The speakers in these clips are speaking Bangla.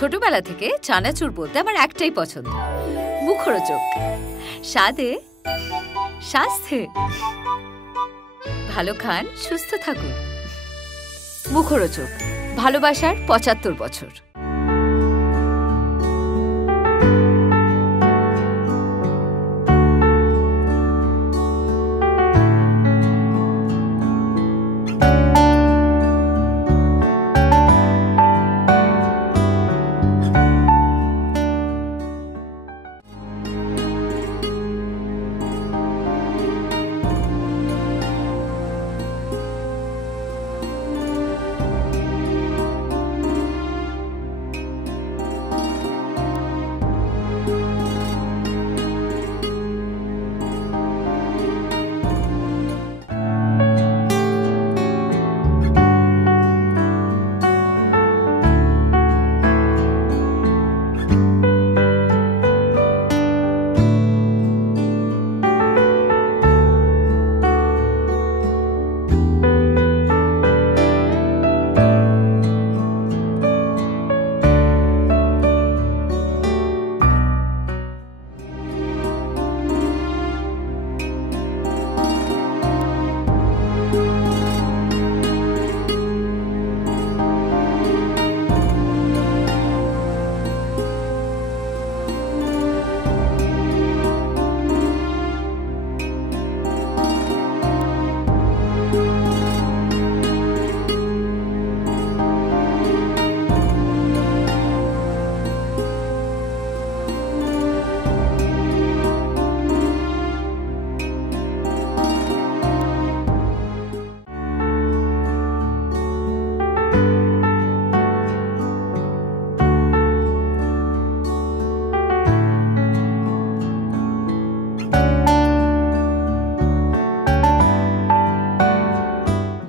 ছোটবেলা থেকে চানাচুর বলতে আমার একটাই পছন্দ, মুখরোচক। স্বাদে, স্বাস্থ্যে। ভালো খান, সুস্থ থাকুন। মুখরোচক, ভালোবাসার ৭৫ বছর।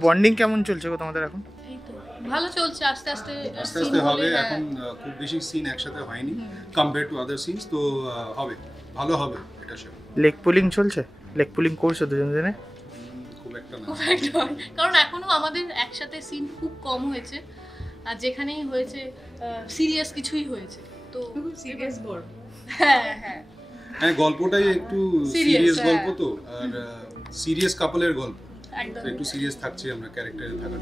বন্ডিং কেমন চলছে গো তোমাদের এখন? এই তো ভালো চলছে, আস্তে আস্তে হবে। এখন খুব বেশি সিন একসাথে হয়নি কম্পেয়ার টু আদার সিনস, তো হবে, ভালো হবে এটা শিওর। লেগ পুলিং চলছে? লেগ পুলিং করছো দুজনে? খুব একটা না, কারণ এখনো আমাদের একসাথে সিন খুব কম হয়েছে, আর যেখানেই হয়েছে সিরিয়াস কিছুই হয়েছে, তো সিরিয়াস গল্প। হ্যাঁ, গল্পটাই একটু সিরিয়াস গল্প, তো আর সিরিয়াস কাপলের গল্প, একটু সিরিয়াস থাকছে আমরা ক্যারেক্টারে থাকার।